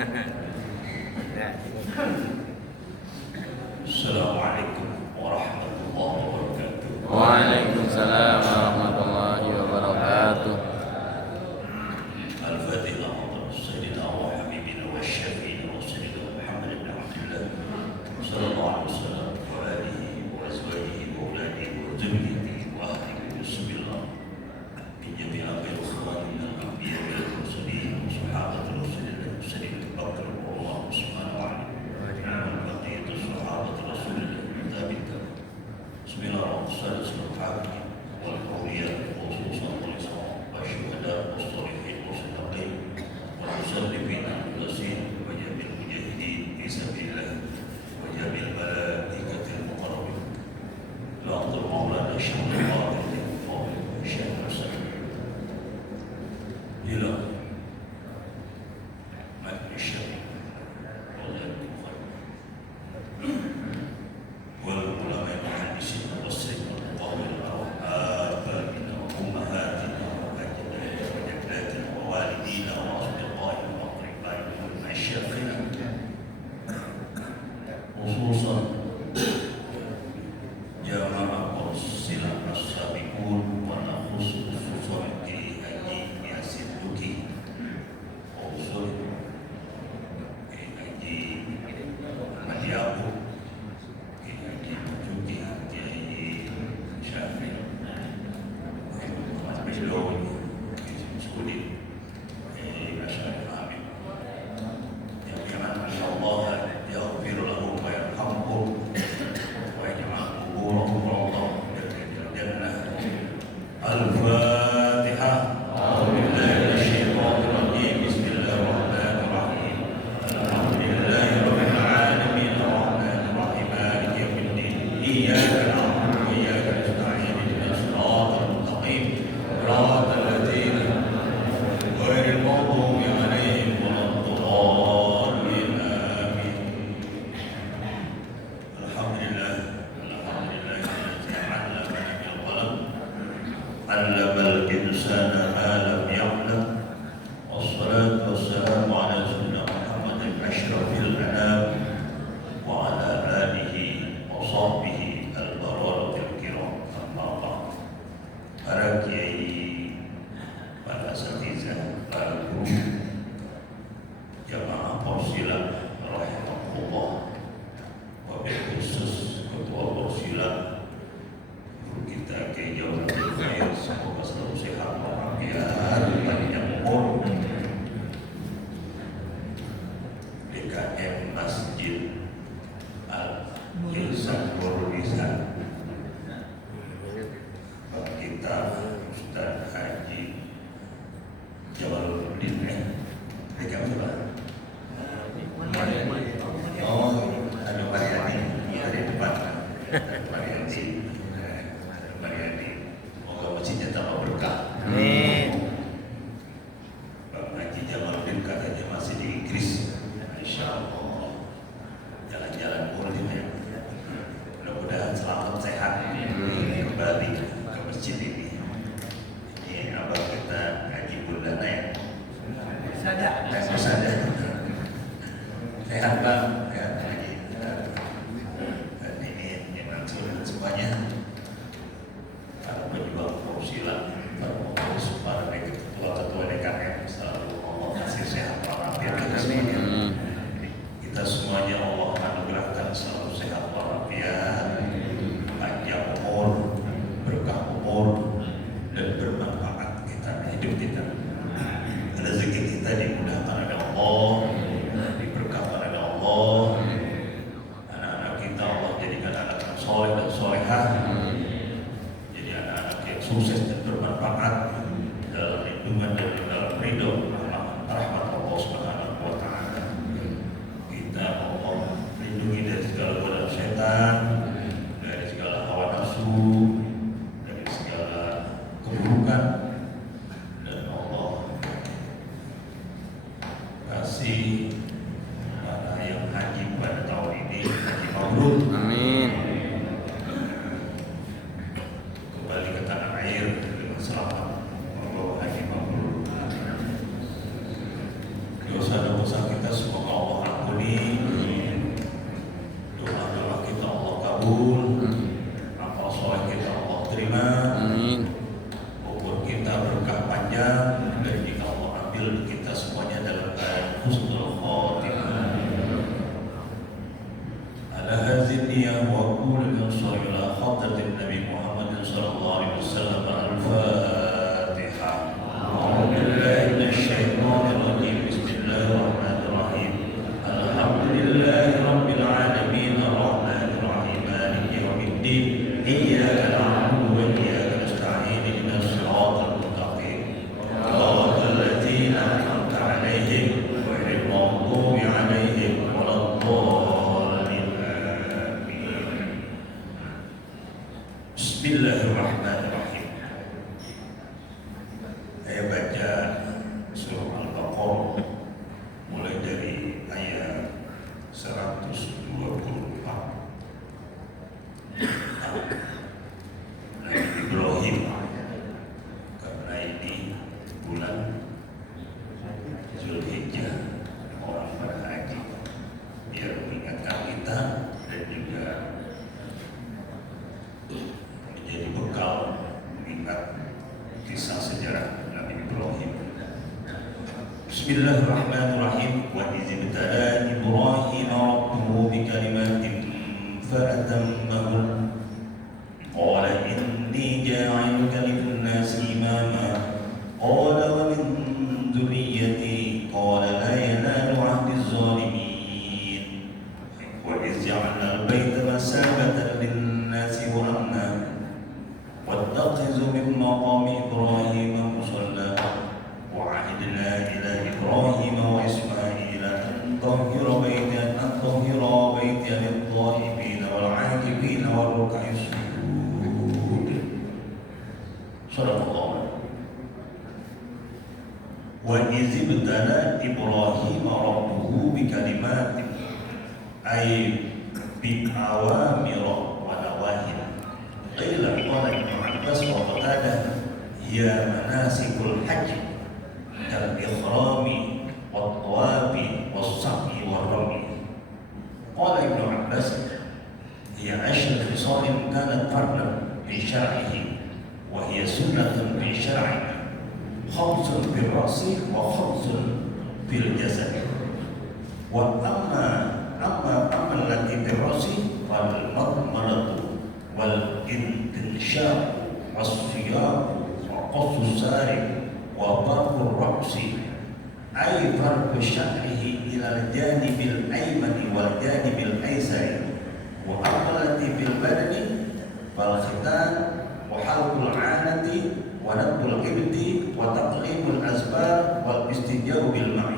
Assalamualaikum warahmatullahi wabarakatuh. Waalaikumsalam warahmatullahi wabarakatuh. Al-Fatihah. Sayyidina wa habibina wa syafi'ina wa sayyidina Muhammad ibn Abdullah sallallahu alaihi wasallam wa alihi wa azwajihi wa auladihi wa dzurriyyatihi wa ahlihi bismillah. Min jami'i al-khairat min al-anbiya wal mursalin wa sahabati rasulillah sallallahu alaihi wa sallam. Baqiyatu sahabati rasulillah tabi'in. Bismillahirrahmanirrahim. Wal awliya wa khususan wal والشهداء والصالحين والصديقين والمسلمين المخلصين وجميع المجاهدين في سبيل الله وجميع الملائكة المقربين لأنظر مولانا الشيخ الفاضل الشيخ حسن إلى مكن الشيخ والعلماء المحدثين والمفسرين والمقاولين وآبائنا وأمهاتنا ووالدينا وأصدقائنا وأقربائنا ومشايخنا خصوصا جماعة الصلة السابقون ونخص خصوصا في حجي ياسين دوكي وأصول في حجي مديابو في حجي دوكي في حجي شافعي ومسؤولين مسؤولين الفاتحة. أعوذ بالله من الشيطان الرجيم. بسم الله الرحمن الرحيم. الحمد لله رب العالمين الرحمن الرحيم مالك يوم الدين إياك نعبد وإياك نستعين اهدنا الصراط المستقيم صراط الذين غير المغضوب عليهم ولا الضالين آمين. الحمد لله الذي علم بالقلم علم الإنسان ما لم يعلم والصلاة والسلام على سيدنا محمد أشرف الأنام وعلى آله وصحبه البررة الكرام. أما بعد. Para kiai, para asatizah, para guru, jamaah Porsilah rahimahullah, wabil khusus ketua Porsilah kita ke jauh lebih baik, semoga selalu sehat walafiat, panjang umur. DKM Masjid Al-Ihsan Nurul-Ihsan, Bapak kita Ustaz Haji Jamaluddin DKM apa? Oh, ada Mariani ada di depan. Mariani. Moga masjidnya tambah berkah. Amin. Bapak Haji Jamaluddin katanya masih di Inggris. Insya Allah jalan-jalan boleh ya. Mudah-mudahan selamat sehat kembali ke masjid ini. Ini abang kita Haji Buldana ya. Sada. Sehat bang. Ya, Haji. Dan ini memang sudah semuanya. Para pejuang Porsilah, para pengurus, para ketua-ketua DKM selalu Allah kasih sehat walafiat kita semuanya. Kita semuanya Allah anugerahkan selalu sehat walafiat, panjang umur, berkah umur, dan bermanfaat kita hidup kita. Rezeki kita dimudahkan oleh Allah, diberkahkan oleh Allah. Anak-anak kita Allah jadikan anak yang soleh dan solehah. Sukses dan bermanfaat dalam lindungan dan dalam ridho rahmat Allah Subhanahu wa Ta'ala. Kita Allah lindungi dari segala godaan setan, dari segala hawa nafsu, dari segala keburukan, dan Allah kasih para yang haji pada tahun ini haji mabrur. Amin. Kembali ke tanah air dengan selamat, membawa haji mabrur. Dosa-dosa kita semua kabul, amal soleh kita Allah terima, Amin. umur kita berkah panjang, dan jika Allah ambil kita semuanya dalam keadaan husnul khotimah. Ala hadhihi niyyah wa aqulu bi ila hadratin Nabi Muhammad sallallahu alaihi wasallam al-Fatihah. A'udzu billahi minasy syaithanir rajim. Bismillahirrahmanirrahim. Alhamdulillahi rabbil alamin arrahmanir rahim maliki yaumiddin. Iyyaka na'budu wa iyyaka nasta'in ihdinas siratal mustaqim. Siratal ladzina an'amta 'alaihim ghairil maghdubi 'alaihim waladdallin. Bismillahirrahmanirrahim. Saya baca surah Al-Baqarah mulai dari ayat 124. Nabi Ibrahim, karena ini bulan Zulhijjah, orang berhaji, biar mengingatkan kita dan juga menjadi bekal mengingat kisah sejarah Nabi Ibrahim. Bismillahirrahmanirrahim. Wa iz ibtala Ibrahim rabbuhu bikalimatin fa'atammahun. Qala inni ja'iluka lin-nasi imama. Qala wa min dhurriyyati. Qala la yanalu 'ahdiz zalimin. Wa iz ja'alna al-bayta masabatan lin-nasi wa amna. واتخذوا من مقام إبراهيم مصلى وعهدنا إلى إبراهيم وإسماعيل أن طهر بيتي للطائفين والعاكفين والركع السجود. صدق الله. وإذ ابتلى إبراهيم ربه بكلمات أي بأوامر ونواهي. قيل قال ابن عباس وقتاده هي مناسك الحج كالإحرام والطواف والسعي والرمي. قال ابن عباس هي 10 خصال كانت فردا في شرعه وهي سنة في شرعنا، 5 في الرأس و5 في الجسد. وأما التي في الرأس فالمضمرة والإنشاء والصيام وقص السارق وضرب الرأس أي فرق شعره إلى الجانب الأيمن والجانب الأيسر. وأما التي في البدن فالختان وحلق العانة ونبذ الإبط وتقليم الأسباب والاستنجاء بالماء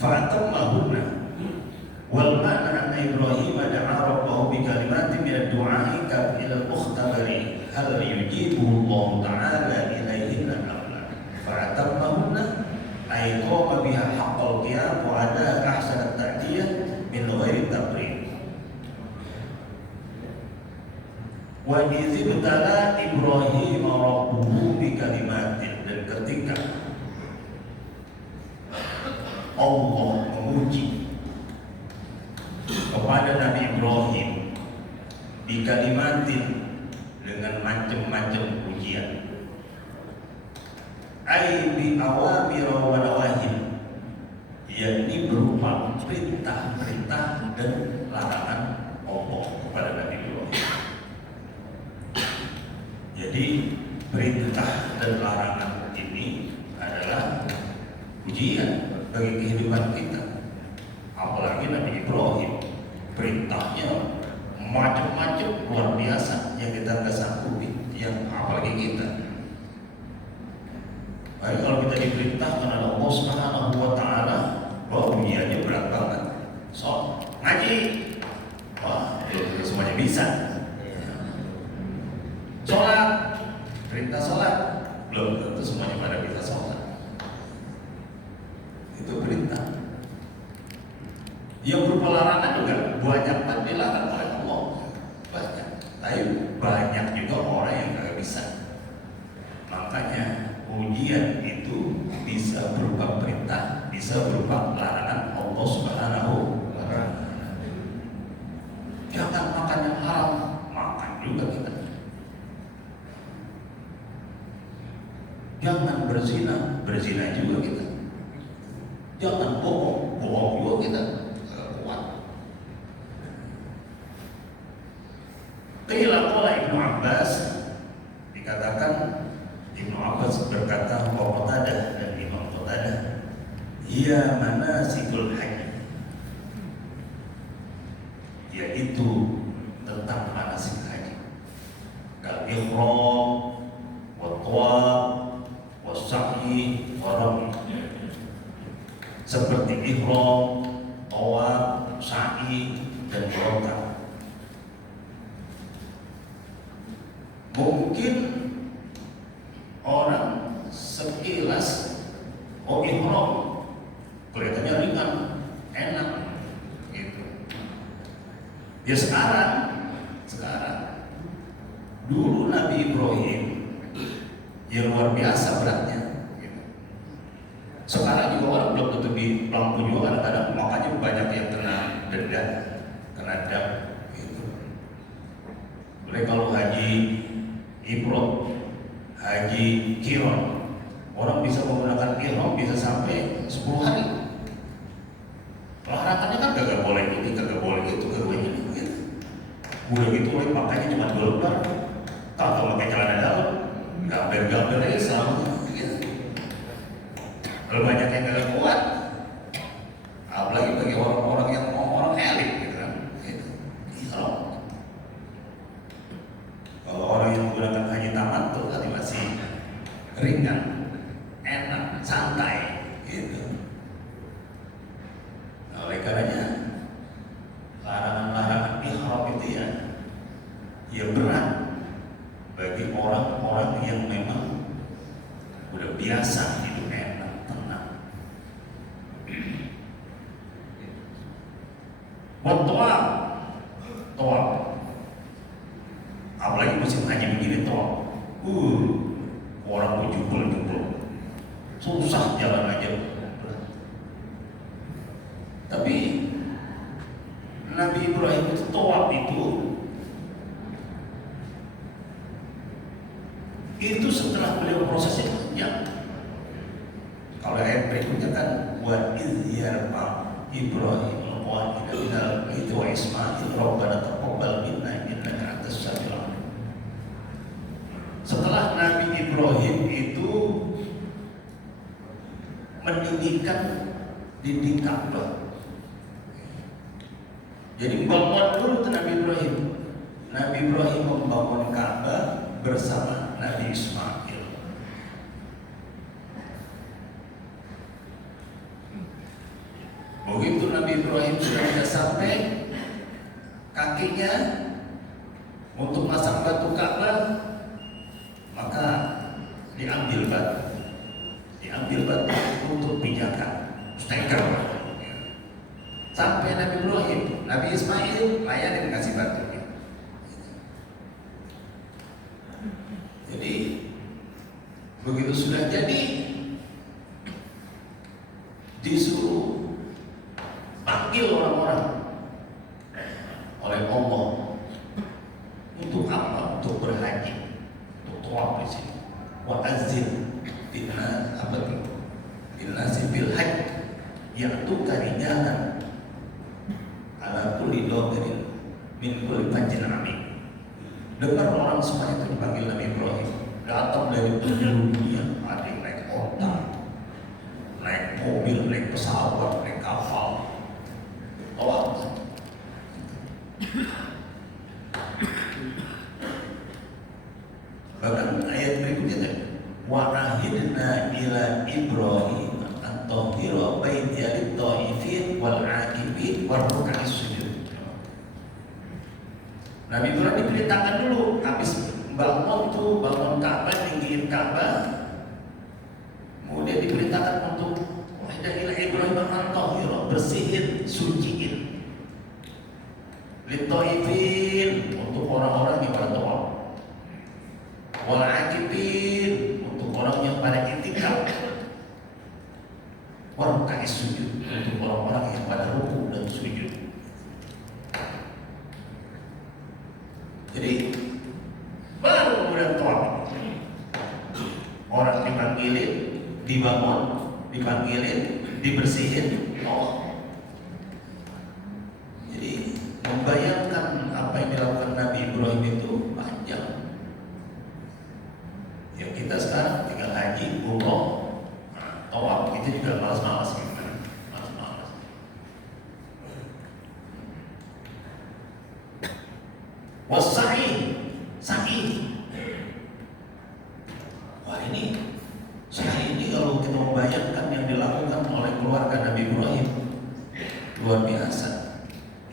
فأتمهن. والمعنى أن إبراهيم دعا ربه بكلمات من الدعاء إلى المختبر هل يجيبه الله تعالى إليهن أم لا. فأتمهن أي قام بها حق القيام وأداها أحسن التأدية من غير تقريب. وإذ ابتلى إبراهيم ربه بكلمات. Dan ketika Allah menguji kepada Nabi Ibrahim dikalimatin dengan macam-macam ujian. Ai bi awamir wa nawahi, yakni berupa perintah-perintah dan larangan Allah kepada Nabi Ibrahim. Jadi perintah dan larangan ini adalah ujian bagi kehidupan kita. Apalagi Nabi Ibrahim, perintahnya macam-macam luar biasa yang kita nggak sanggupi, yang apalagi kita. Baik, kalau kita diperintahkan oleh Allah Subhanahu wa Ta'ala, bahwa ujiannya berat banget. So, ngaji, wah, belum semuanya bisa. Sholat, perintah sholat, belum tentu semuanya pada bisa sholat. Itu perintah. Yang berupa larangan juga banyak kan dilarang oleh Allah, banyak. Tapi banyak juga orang yang nggak bisa. Makanya ujian itu bisa berupa perintah, bisa berupa larangan Allah Subhanahu wa Ta'ala. berzina juga kita. Jangan bohong juga kita kuat. Qila qala Ibnu Abbas, dikatakan Ibnu Abbas berkata wa Qatadah dan Imam Qatadah, hiya manasikul haji, yaitu tentang manasik haji, kal ihram wa tawaf wa sa'i wa rami, seperti ihram, tawaf, sa'i dan rokah. Mungkin orang sekilas ihram kelihatannya ringan, enak gitu. Ya sekarang dulu Nabi Ibrahim yang luar biasa beratnya gitu. Sekarang juga orang belum tentu di lampu juga kadang-kadang, makanya banyak yang kena denda, kena dam gitu. Boleh kalau haji ifrad, haji qiran, orang bisa menggunakan ihram bisa sampai 10 hari. Larangannya kan gak boleh ini, gak boleh itu, gak boleh ini gitu. Udah gitu pakainya cuma 2 lembar, kalau pakai celana dalam gambar-gambar aja sama gitu. Kalau banyak yang gak kuat, apalagi bagi orang-orang yang orang elit gitu kan gitu. Ihram. Kalau orang yang menggunakan haji tamattu tadi masih ringan, enak, santai gitu. Nah, oleh karenanya larangan-larangan ihram itu ya berat bagi orang-orang yang memang udah biasa hidup enak, tenang. Tawaf, apalagi musim haji begini tawaf, orang jubel-jubel, susah jalan aja. Tapi Nabi Ibrahim itu tawaf itu setelah beliau prosesnya panjang. Kalau ayat berikutnya kan wa idh yarfa Ibrahim al-qawaida minal baiti wa Ismail rabbana taqabbal minna innaka antas samiul alim. Setelah Nabi Ibrahim itu meninggikan dinding Ka'bah, jadi bangun dulu itu Nabi Ibrahim. Nabi Ibrahim membangun Ka'bah bersama Nabi Ismail. Begitu Nabi Ibrahim sudah sampai kakinya untuk masang batu Ka'bah, maka diambil batu untuk pijakan steker. Sampai Nabi Ibrahim, Nabi Ismail layanin kasih batu. Jadi begitu sudah jadi, disuruh panggil orang-orang oleh Allah untuk apa? Untuk berhaji, untuk tawaf di sini. Wa azin binnasi bil hajj ya'tuka rijalan ala kulli dhamirin min kulli fajjin amik. Dengar orang semuanya itu dipanggil Nabi Ibrahim, datang dari penjuru dunia, ada yang naik onta, naik mobil, naik pesawat, naik kapal, tawaf. Bahkan ayat berikutnya tadi, wa ahidna ila Ibrahim an tahhira baitiya lit-taifin wal 'akifin war ruk'is sujud. Nabi Ibrahim diperintahkan dulu, habis bangun Ka'bah, tinggiin Ka'bah, kemudian diperintahkan untuk ila Ibrahim an tahhira, bersihin, suciin, lit-taifin, untuk orang-orang yang pada tawaf, wal 'akifin, untuk orang yang pada i'tikaf, war ruk'is sujud, untuk orang-orang yang pada ruku dan sujud. Jadi baru kemudian tawaf, orang dipanggilin, dibangun, dipanggilin, dibersihin. Oh. Jadi membayangkan apa yang dilakukan Nabi Ibrahim itu panjang. Ya kita sekarang tinggal haji, umroh, tawaf, itu juga malas-malas gitu. Malas-malas. Wasai, sa'i. Wah ini kalau kita membayangkan yang dilakukan oleh keluarga Nabi Ibrahim luar biasa.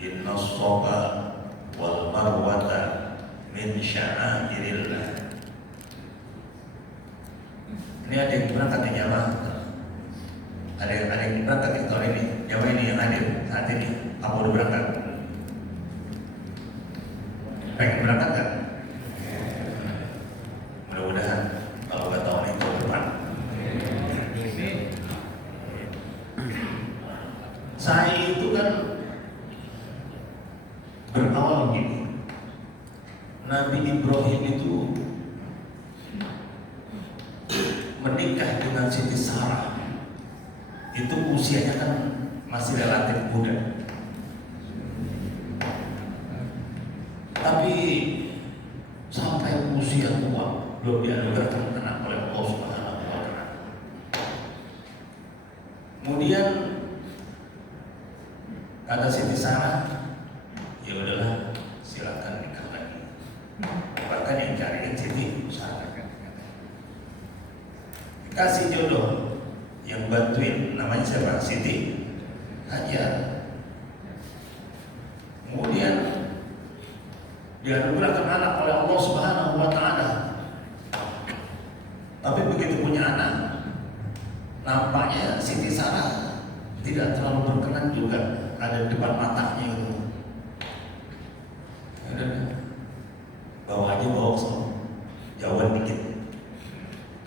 Inna shofa wal marwata min sya'airillah. Ini ada yang berangkat di jamaah. Ada yang berangkat di tahun ini. Jamaah ini yang hadir saat ini. Apa udah berangkat? Pengen berangkat kan? Mudah-mudahan kalau nggak tahun ini tahun depan. Saya itu kan berawal begini. Nabi Ibrahim itu menikah dengan Siti Sarah. Itu usianya kan masih relatif muda. Tapi sampai usia tua belum dianugerahkan anak oleh Allah Subhanahu wa Ta'ala. Kemudian kata Siti Sarah, ya udahlah, silakan nikah lagi. Bahkan yang cariin Siti Sarah. Kasih jodoh, yang bantuin namanya siapa? Siti Hajar. Kemudian dianugerahkan anak oleh Allah Subhanahu wa Ta'ala. Tapi begitu punya anak, nampaknya Siti Sarah tidak terlalu berkenan juga ada di depan matanya itu. Bawa aja, bawa jauhan dikit.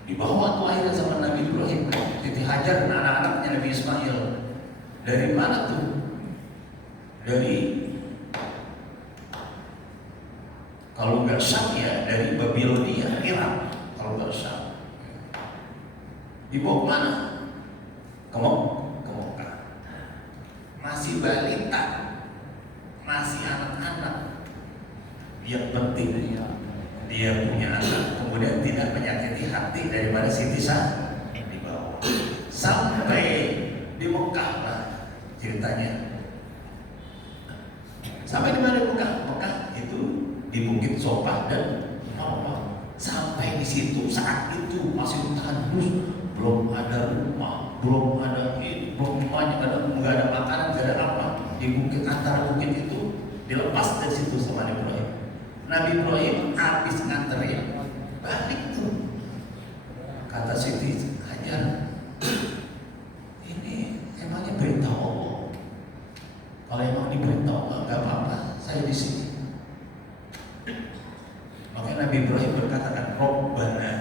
Dibawa tuh akhirnya sama Nabi Ibrahim, Siti Hajar dan anak-anaknya Nabi Ismail. Dari mana tuh? Dari, kalau nggak Syam ya, dari Babilonia, Irak. Kalau nggak Syam, dibawa mana? Ke Mekah. Masih balita, masih anak-anak. Yang penting dia punya anak, kemudian tidak menyakiti hati daripada Siti Sarah dibawa sampai di Mekah lah ceritanya. Sampai di mana Mekah? Mekah itu di Bukit Sofa dan Marwah. Sampai di situ saat itu masih tandus, belum ada rumah, belum ada ini, belum banyak nggak ada makanan, nggak ada apa. Di bukit, antara bukit itu dilepas dari situ sama Nabi Ibrahim. Nabi Ibrahim habis nganterin balik tuh. Kata Siti Hajar, ini emangnya perintah Allah? Kalau emang diperintah Allah nggak apa-apa, saya di sini. Makanya Nabi Ibrahim berkatakan, Rabbana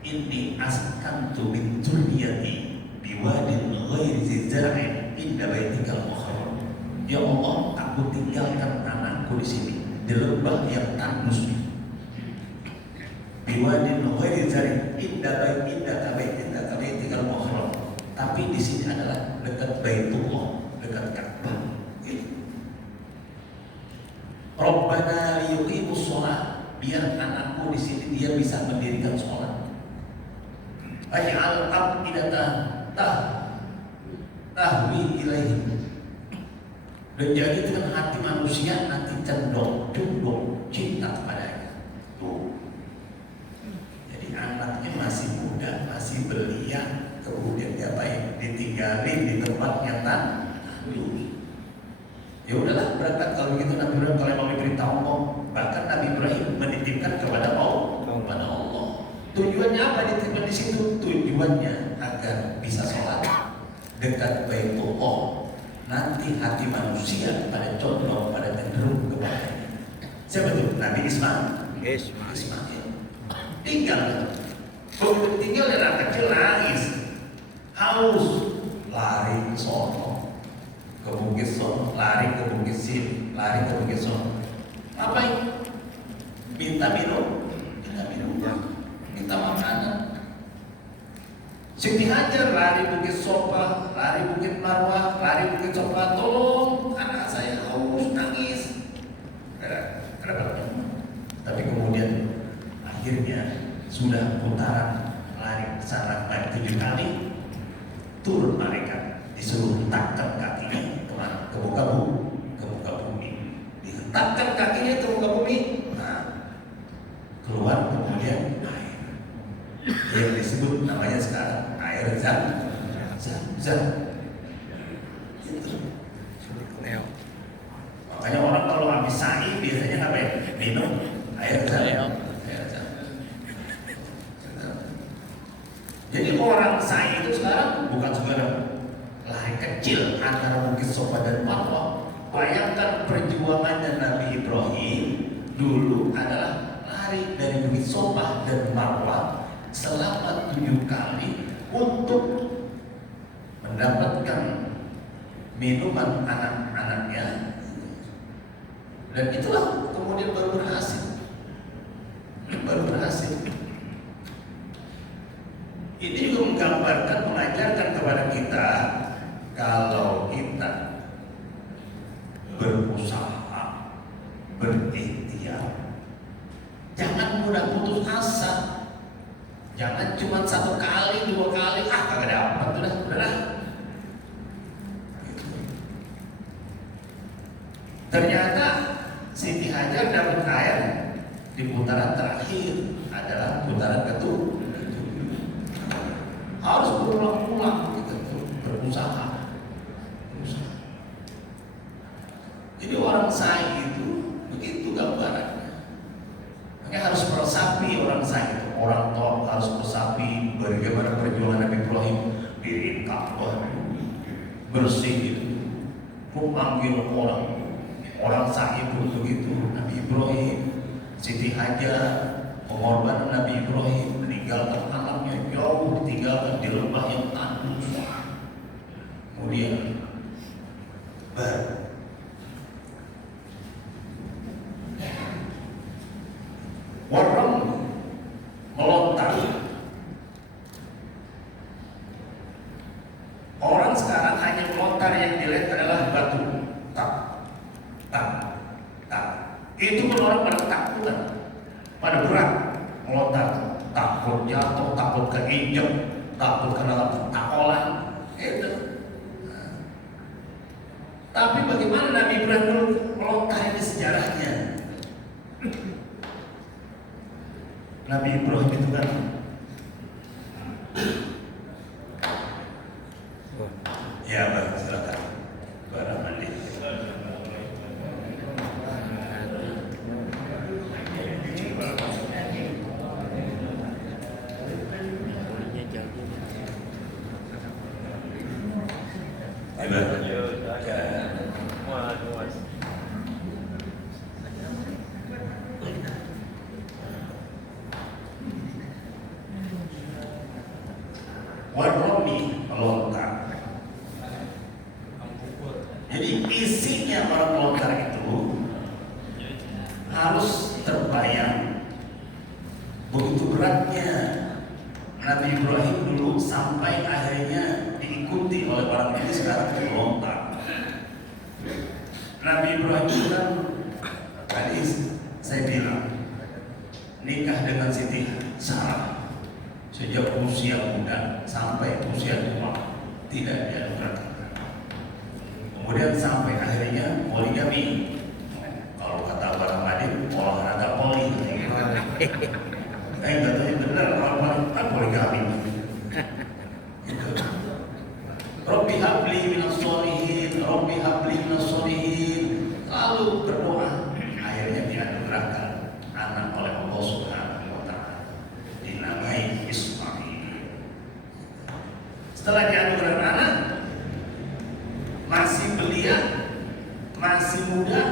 inni askantu min dzurriyyati biwadin ghairi dzi zar'in inda baitikal muharram. Ya Allah, aku tinggalkan anakku di sini di lembah yang tandus. Biwadin ghairi dzar'in inda baitikal muharram. Tapi di sini adalah dekat Baitullah, dekat Ka'bah. Rabbana liyuqimus shalah, biar anakku di sini dia bisa mendirikan sholat. Aj'al af'idatan tahwi ilaihi, dan jadikan hati manusia nanti condong cinta kepadanya. Tuh. Jadi anaknya masih muda, masih belia, kemudian diapain? Ditinggalin di tempat yang tandus. Ya udahlah, berangkat kalau begitu. Nabi Ibrahim kalau memang diperintah Allah, bahkan Nabi Ibrahim menitipkan kepada Allah. Tujuannya apa dititipkan di situ? Tujuannya agar bisa sholat dekat Baitullah. Nanti hati manusia pada condong, pada cenderung kepadanya. Siapa itu? Nabi Ismail. Tinggal. Begitu tinggal anak kecil nangis, haus, lari ke sono, ke bukit sono, lari ke bukit sini, lari ke bukit sono. Ngapain? Minta minum, minta makanan. Siti Hajar lari Bukit Sofa, lari Bukit Marwah, lari Bukit Sofa, tolong anak saya haus nangis. Kenapa? Tapi kemudian akhirnya sudah putaran lari sana naik 7 kali, turun malaikat disuruh hentakkan kakinya kemana? Ke muka bumi. Dihentakkan kakinya ke muka bumi. Nah, keluar kemudian air yang disebut namanya sekarang air zam-zam. Makanya orang kalau habis sa'i biasanya apa ya? Minum air zam-zam. Jadi orang sa'i itu sekarang bukan sekedar lari kecil antara Bukit Sofa dan Marwah. Bayangkan perjuangannya Nabi Ibrahim dulu adalah lari dari Bukit Sofa dan Marwah selama 7 kali untuk mendapatkan minuman anak-anaknya, dan itulah kemudian baru berhasil. Ini juga menggambarkan, mengajarkan kepada kita kalau kita berusaha, berikhtiar, jangan mudah putus asa. Jangan cuma 1 kali, 2 kali, kagak dapat, udah. Ternyata Siti Hajar dapat air di putaran terakhir, adalah putaran ketujuh. Harus berulang-ulang gitu, berusaha. Jadi orang sa'i itu begitu gambarannya. Makanya harus meresapi orang sa'i itu. Orang tua harus meresapi bagaimana perjuangan Nabi Ibrahim di Ka'bah, bersih gitu. Memanggil orang sa'i pun begitu. Nabi Ibrahim, Siti Hajar mengorbankan Nabi Ibrahim, meninggalkan alamnya jauh, tinggalkan di lembah yang tandus. Kemudian warang melontar. Orang sekarang hanya melontar, yang dilihat adalah batu, tak. Itu pun orang pada ketakutan, pada berat melontar, takut jatuh, takut keinjak, takut kena takolan. Itu. Tapi bagaimana Nabi Ibrahim dulu melontar, ini sejarahnya. Nabi Ibrahim itu kan ya, Bang, silakan. Barang mandi. Warromi melontar. Jadi isinya orang melontar itu harus terbayang begitu beratnya Nabi Ibrahim dulu sampai akhirnya diikuti oleh orang ini sekarang melontar. Nabi Ibrahim itu kan tadi saya bilang nikah dengan Siti Sarah sejak usia muda sampai usia tua, tidak dianugerahkan. Kemudian sampai akhirnya poligami. Kalau kata Barang Madin, olahraga poli. Nggak tahu benar apa poligami. Gitu. Robbi habli minas sholihin, Robbi habli minas sholihin. Lalu berdoa, akhirnya dianugerahkan anak oleh Allah Subhanahu wa Ta'ala, dinamai Ismail. Setelah dianugerahkan anak, masih belia, masih muda,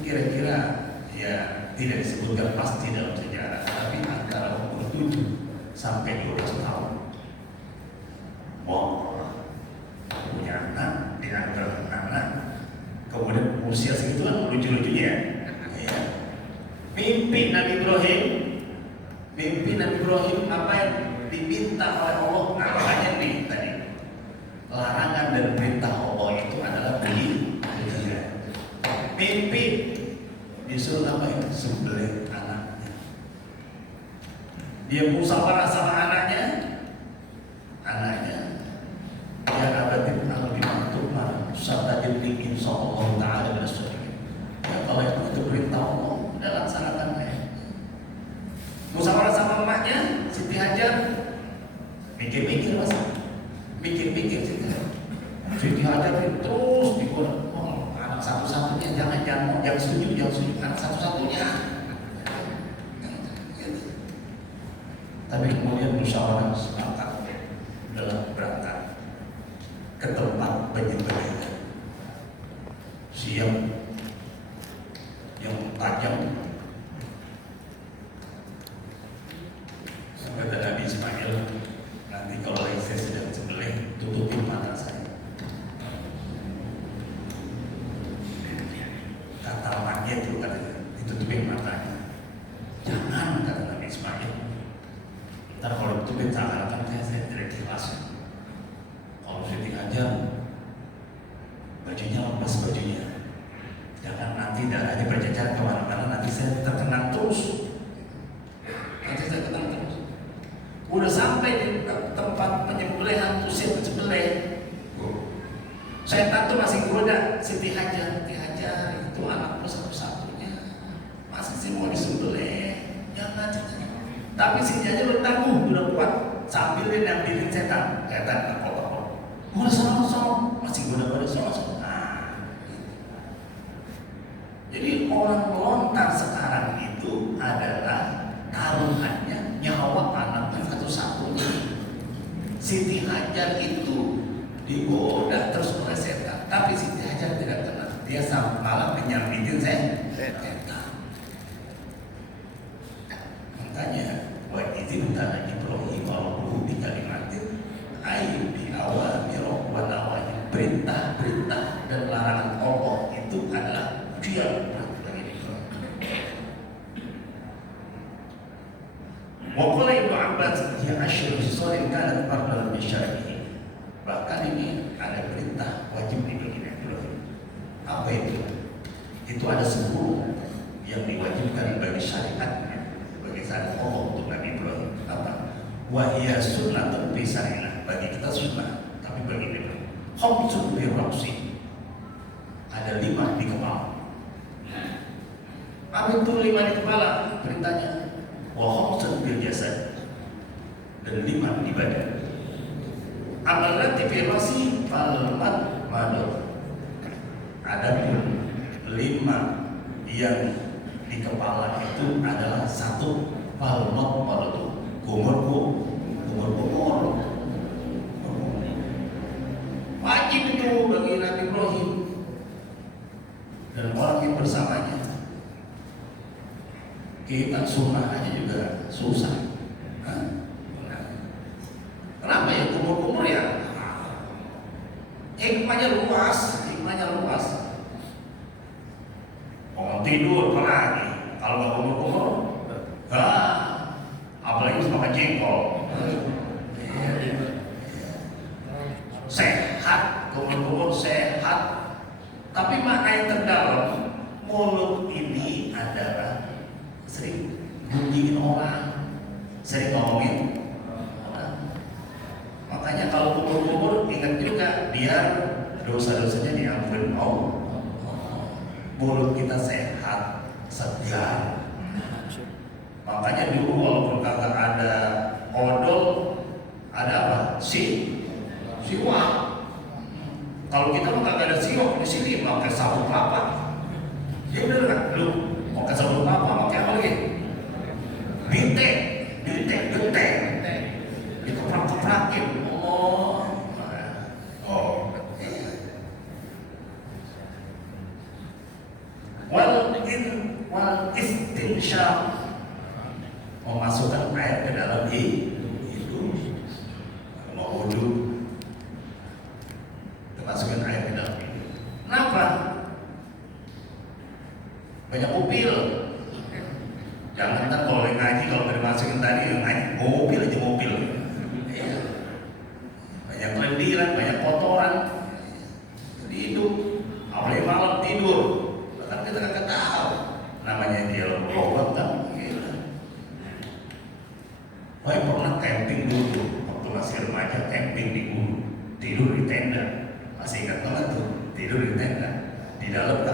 kira-kira ya tidak disebutkan pasti dalam sejarah, tapi antara umur 7 sampai 12 tahun. Punya anak, dianugerahkan anak, kemudian usia segitu kan lucu-lucunya ya. Mimpi Nabi Ibrahim apa yang diminta oleh Allah. Nah, makanya nih tadi larangan dan perintah Allah itu adalah mimpi disuruh apa itu? Sembelih anaknya. Dia musyawarah sama anaknya ya abatin al-bimantumah satajib insyaallah ta'ala bersyukur. Ya kalau itu perintah Allah udah laksanakan ya. Musyawarah sama emaknya Siti Hajar mikir-mikir mas, mikir-mikir Siti Hajar terus pikir anak satu-satunya jangan setuju anak satu-satunya. Tapi kemudian musyawarah sepakat dalam berangkat ke tempat penyembelihan. Siap yang tajam. Kata Nabi Ismail, nanti kalau saya sedang sembelih, tutupin mata saya. Kata maknya itu katanya, ditutupin matanya. Jangan, kata Nabi Ismail. Ntar kalau ditutupin seakan-akan saya tidak jelas. Kalau Siti Hajar, bajunya lepas bajunya. Jangan nanti darahnya berjajar kemana-mana, nanti saya terkenang terus. Udah sampai di tempat penyembelihan, usia penyembelih, setan tuh masih goda Siti Hajar itu anakku satu-satunya, masih sih mau disembelih, jangan. Tapi Siti Hajar udah tangguh, udah kuat, sambil dia nampilin setan takut, udah sama masih goda sama. Jadi orang melontar sekarang itu adalah taruhannya nyawa anaknya satu-satunya. Siti Hajar itu digoda terus oleh setan, tapi Siti Hajar tidak tenang. Dia malah menyambitin setan. Makanya wa izin tanah Ibrahim Allahu bi kalimatin ayyub bi awamir wa nawahi. Perintah dan larangan Allah itu adalah dia Waqala Ibnu Abbas ya asyru sholin kanat fardhan bi syar'ihi. Bahkan ini ada perintah wajib bagi Ibrahim. Apa itu? Itu ada 10 yang diwajibkan bagi syariatnya, bagi syariat Allah untuk Nabi Ibrahim. Apa? Wa hiya sunnatun fi syari'ah. Bagi kita sunnah, tapi bagi Ibrahim khamsun bi ra'si. Ada 5 di kepala. Apa itu 5 di kepala? Perintahnya wa khamsun bil jasad, dan 5 di badan. Amalati fi rasi falmat mador. Ada pun 5 yang di kepala itu adalah 1 falmat mador, kumur. Wajib itu bagi Nabi Ibrahim dan orang yang bersamanya. Kita sunnah aja juga susah. Kenapa ya kumur ya? Hikmahnya luas. Orang tidur apalagi kalau nggak kumur, apalagi harus makan jengkol. Sehat, kumur sehat. Tapi makna yang terdalam, mulut ini adalah sering gunjingin orang, sering ngomongin orang. Makanya kalau kumur ingat juga biar dosa-dosanya diampuni Allah. Mulut kita sehat, segar. Makanya dulu walaupun kagak ada odol, ada apa? Siwak. Kalau kita mah kagak ada siwak di sini, pakai sabun kelapa. Ya bener kan? Lu mau ke sabun kelapa, pakai apa lagi? Binteng. Dikeprak-keprakin. Wal istinsyaq, memasukkan air ke dalam hidung. Mau wudu, masukkan air ke dalam hidung. Kenapa? Banyak upil. Jangan ntar kalau ngaji, kalau dimasukin tadi ngaji mobil aja mobil. lendiran, banyak kotoran di hidup. Apalagi malam tidur, bahkan kita nggak tahu namanya dia lowbat kan. Saya pernah camping dulu waktu masih remaja, camping di gunung, tidur di tenda. Masih ingat banget tuh, tidur di tenda. Di dalam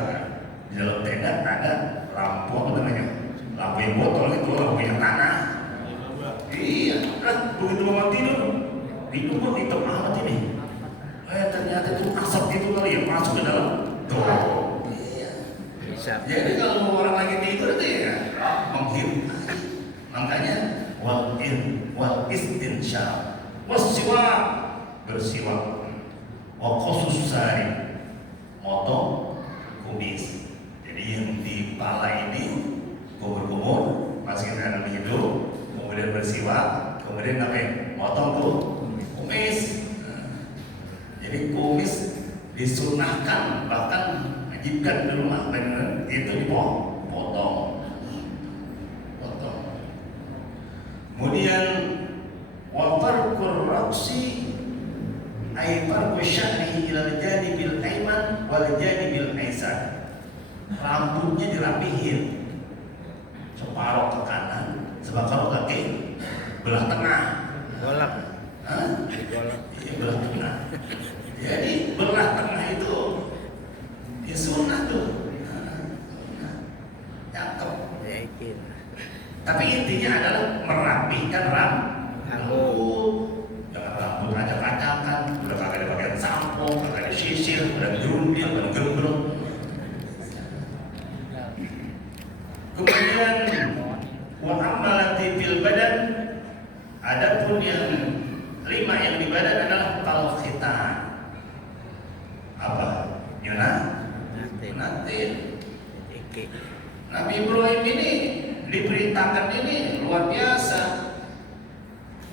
tenda ada lampu apa namanya? Lampu yang botol itu, lampu yang tanah. Iya, kan begitu bangun tidur, hidup hitam amat ini. Ternyata itu asap itu kali yang masuk ke dalam. Tuh, iya. Bisa. Jadi kalau orang lagi tidur itu ya menghirup. Makanya wal istinsyaq, wasiwak, bersiwak, wa qasus sari, motong kumis. Jadi yang di kepala ini kumur-kumur, masukin dalam hidung, kemudian bersiwak, kemudian apa? Motong tuh kumis. Jadi kumis disunahkan, bahkan wajibkan di rumah benar itu dipotong. Kemudian wa farqur raqsi ay farqu sya'rihi ila janibil ayman wal janibil aysar. Rambutnya dirapihin separuh ke kanan, separuh ke kiri, belah tengah. Golak. Golak. Iya, belah tengah. Jadi belah tengah itu ya sunnah tuh. Cakep. Yakin. Tapi intinya adalah merapikan rambut. Jangan rambut acak-acakan, udah kagak ada bagian sampo, kagak ada sisir, udah gerundil, udah gembrong. Kemudian wa amalati fil badan, adapun yang 5 yang di badan adalah kalau khitan. Apa? Yunatin. Nabi Ibrahim ini diperintahkan ini luar biasa.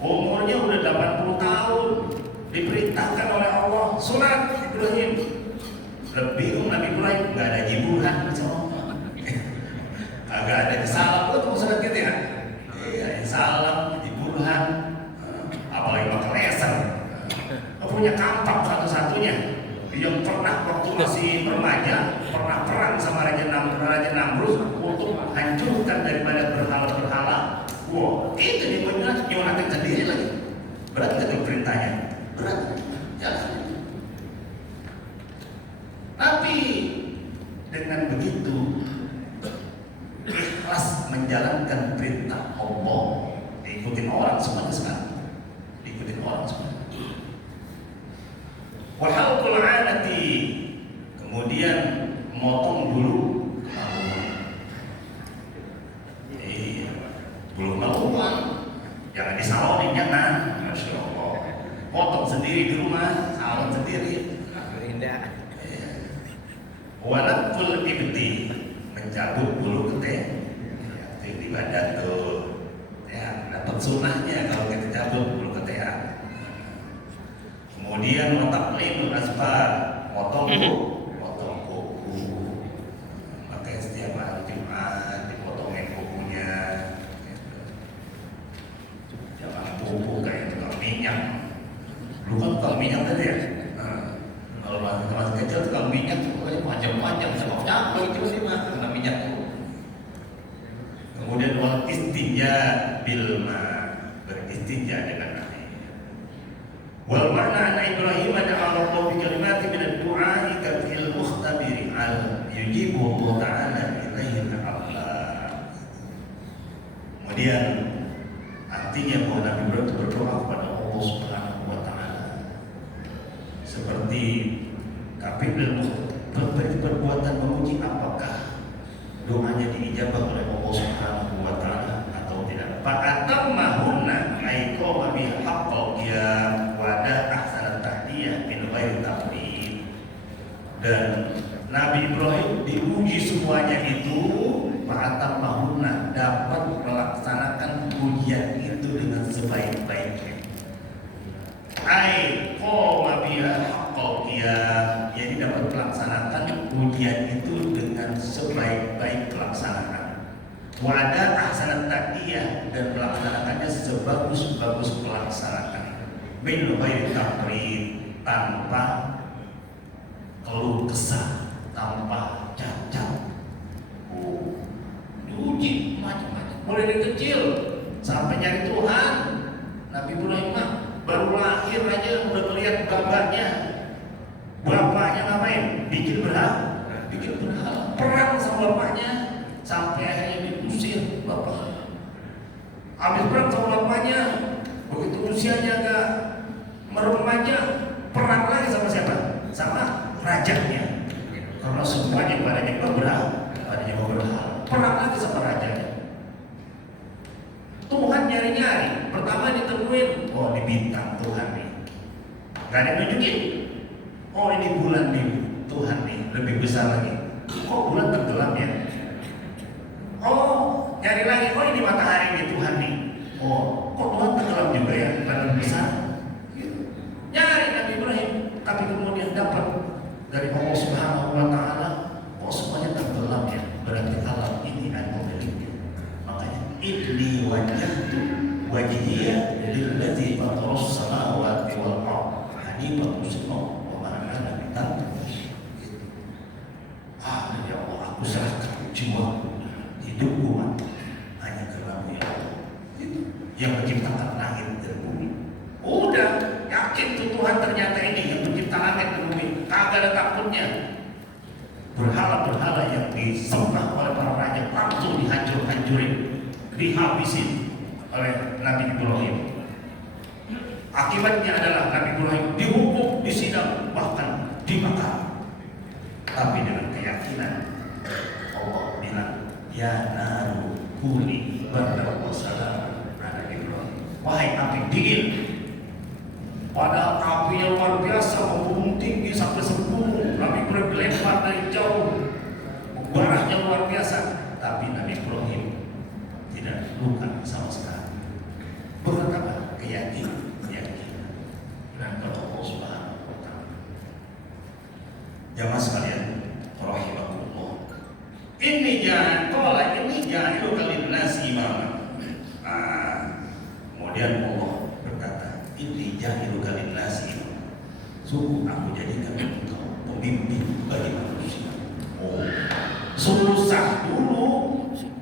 Umurnya udah 80 tahun, diperintahkan oleh Allah sunat Ibrahim. Lebih Nabi Ibrahim nggak ada jibuhan sama, agak ada salam tuh sunat gitu ya. Iya, salam jibuhan, apalagi pakai laser. Punya kampak satu-satunya yang pernah waktu masih remaja pernah perang sama Raja Namrud untuk hancurkan daripada berhala-berhala. Wow, itu dinyunatin sendiri lagi. Berat nggak perintahnya? Berat. Jangan. Tapi dengan begitu ikhlas menjalankan perintah Allah, diikutin orang semuanya sekarang. Diikutin orang semuanya. Wahalqul 'anati, kemudian motong dulu bulu maluan, jangan disalonin, jangan. Masya Allah, potong sendiri di rumah, salon sendiri. Indah. Walakul ibti, mencabut bulu kete, itu di badan tuh, ya dapat sunnahnya kalau kita cabut bulu ketean. Kemudian wataklimul asfar, potong kuku. Makanya setiap hari Jumat dipotongin kukunya. Jangan kuku kayak tukang minyak. Dulu kan tukang minyak tadi ya. Kalau masih kecil tukang minyak kukunya panjang-panjang, cakep itu sih mah kena minyak tuh. Kemudian wal istinja bil ma, beristinja dengan air. Wal makna anna Ibrahim da'a Allah bi kalimati min ad-du'a kafil mukhtabir al yujibu Allah ta'ala ilaihi al-Allah. Kemudian artinya bahwa Nabi Ibrahim berdoa kepada Allah Subhanahu wa ta'ala seperti kafil perbuatan memuji, apakah doanya diijabah oleh Allah Subhanahu wa ta'ala atau tidak. Fa'atammahunna ay qama bi haqqal qiyam wa da ahsanat tahdiyah min ghairi taqlid. Dan Nabi Ibrahim diuji semuanya itu, fa'atammahunna, dapat melaksanakan ujian itu dengan sebaik-baiknya. Ay qama bi haqqal qiyam, jadi dapat melaksanakan ujian itu dengan sebaik-baik pelaksanaan. Wada ahsanat taqiyah, dan melaksanakannya sebagus-bagus pelaksanaan. Min ghairi taqlid, tanpa keluh kesah, tanpa cacat. Diuji macam-macam, mulai dari kecil sampai nyari Tuhan. Nabi Ibrahim baru lahir aja udah melihat bapaknya. Bapaknya ngapain? Bikin berhala, perang sama bapaknya sampai akhirnya diusir bapak. Habis perang sama bapaknya, begitu usianya agak meremaja, perang lagi sama siapa? Sama rajanya. Karena semuanya padanya berhala, perang lagi sama rajanya. Tuhan nyari-nyari, pertama ditemuin, oh ini bintang Tuhan nih, gak ada yang nunjukin. Oh ini bulan nih, Tuhan nih, lebih besar lagi. Kok bulan tenggelam ya? Oh nyari lagi, oh ini matahari nih, Tuhan nih. Oh kok Tuhan tenggelam juga ya, bukan besar. Nyari Nabi Ibrahim, tapi kemudian dapat dari Allah Subhanahu Wa Taala, kok semuanya tenggelam ya, berarti alam ini ada pemiliknya. Makanya inni wajjahtu wajhiya lilladzii fataras samawati wal ardh hanifan musliman wa ma ana minal musyrikin. Ya Allah, aku serahkan jiwaku, hidupku hanya karena ya Allah, itu yang menciptakan langit dan bumi. Udah yakin tuh Tuhan ternyata ini yang mencipta langit dan bumi, kagak ada takutnya. Berhala-berhala yang disembah oleh para raja langsung dihancur-hancurin, dihabisin oleh Nabi Ibrahim. Akibatnya adalah Nabi Ibrahim dihukum, disidang, bahkan dibakar. Tapi dengan keyakinan Allah bilang, ya naru kuni bardan wa salaman ala Ibrahim. Wahai api dingin, padahal apinya luar biasa, membumbung tinggi sampai 10. Nabi Ibrahim dilempar dari jauh, barahnya luar biasa, tapi Nabi Ibrahim tidak luka sama sekali. Berkat apa? Keyakinan. Dan kalau Allah Subhanahu Wa Taala. Jamaah sekalian, rahimakumullah. Ini ja'iluka lin-nasi imama. Kemudian Allah berkata, ini ja'iluka lin-nasi imama. Sungguh aku jadikan engkau pemimpin bagi manusia. Oh, susah dulu,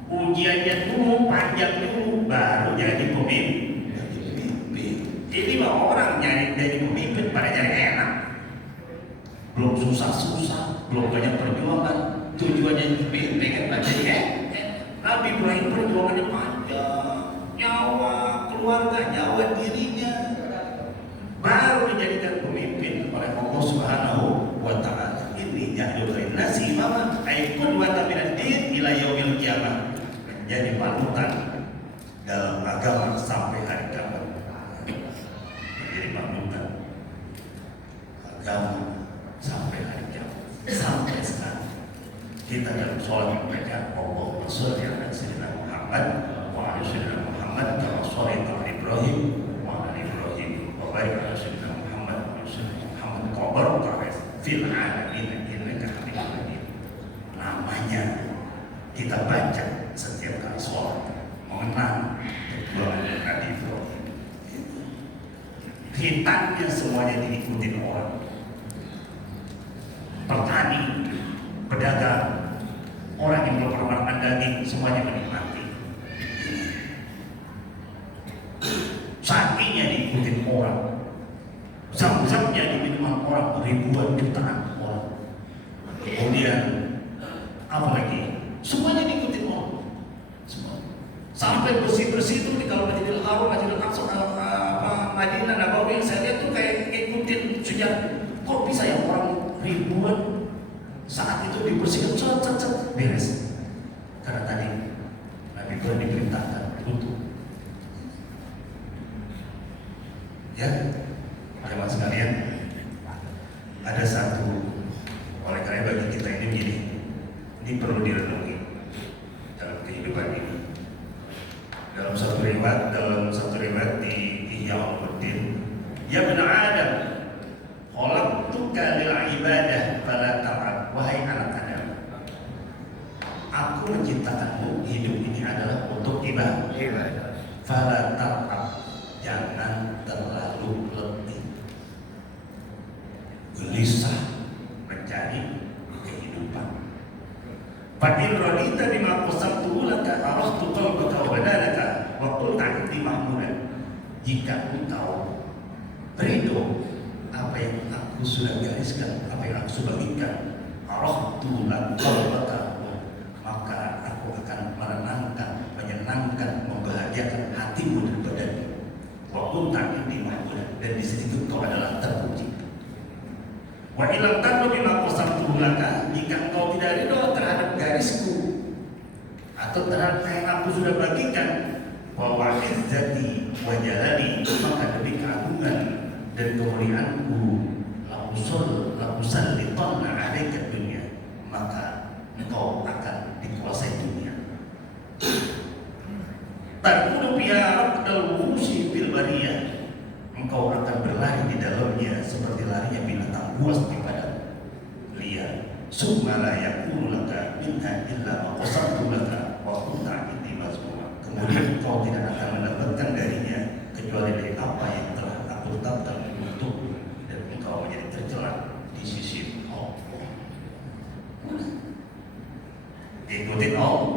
ujiannya dulu, panjang dulu, baru jadi pemimpin. Ini mah orang nyari jadi pemimpin pada nyari enak. Belum susah-susah, belum banyak perjuangan, tujuannya pengen baca Nabi Ibrahim perjuangannya panjang, nyawa keluarga, nyawa dirinya, baru dijadikan pemimpin oleh Allah Subhanahu Wa Taala. Ini ja'ilul nasi imama ay qudwatan minad din ila yaumil qiyamah, menjadi panutan dalam agama sampai hari kiamat. Menjadi panutan agama sampai hari kiamat. Sampai sekarang kita dalam sholat membaca Allahumma sholli ala sayyidina Muhammad wa ala sayyidina Muhammad kama shallaita ala Ibrahim wa ala Ibrahim wa barik ala sayyidina Muhammad wa ala sayyidina Muhammad kama barakta fil alamin innaka Hamidum Majid. Namanya kita baca setiap kali sholat, mengenang perjuangan Nabi Ibrahim. Hitannya semuanya diikuti orang. Petani, pedagang, orang yang berkorban daging, semuanya menikmati. Sakinya diikuti orang, zam-zamnya diminum orang, ribuan jutaan orang. Kemudian apa lagi? Semuanya diikuti orang. Semua. Sampai bersih-bersih itu di kalau Masjidil Haram, Masjidil Aqsa, Madinah, Nabawi, saya lihat tuh kayak ikutin sejarah. Kok bisa ya orang ribuan saat itu dibersihkan, cet, beres. Karena tadi Nabi Ibrahim diperintahkan untuk, ya, jemaah sekalian, ada satu, oleh karena bagi kita ini begini, ini perlu direnungi dalam kehidupan ini. Dalam satu riwayat di Ihya Ulumuddin, ya bani Adam, khalaqtuka lil ibadah fala ta'ad. Wahai anak Adam, aku menciptakanmu, hidup ini adalah untuk ibadah. Fala ta'ad, jangan terlalu letih. Fa'in radita bima qasamtu laka arahtu qalbaka wa badalaka wa qulta inni mahmudan. Jika engkau ridho apa yang aku sudah gariskan, apa yang aku sudah bagikan, arahtu qalbaka, maka aku akan menenangkan, menyenangkan, membahagiakan hatimu dan badanmu. Wa qulta inni mahmudan, dan di sini engkau adalah terpuji. Wa ilam tanpa bima qasamtu laka, jika engkau tidak ridho terhadap garisku atau terhadap yang aku sudah bagikan, wa izzati wa jalali, maka demi keagungan dan kemuliaanku, lakusal ditonna alaika dunia, maka engkau akan dikuasai dunia. Takunu biha raqdal wuhushi fil bariyah, engkau akan berlari di dalamnya seperti larinya binatang buas di padang liar. Summa la yakunu laka minha illa ma qasamtu laka wa kunta inni mazmuma. Kemudian engkau tidak akan mendapatkan darinya kecuali dari apa yang telah aku tetapkan untukmu, dan engkau menjadi tercela di sisi Allah. Ikutin Allah,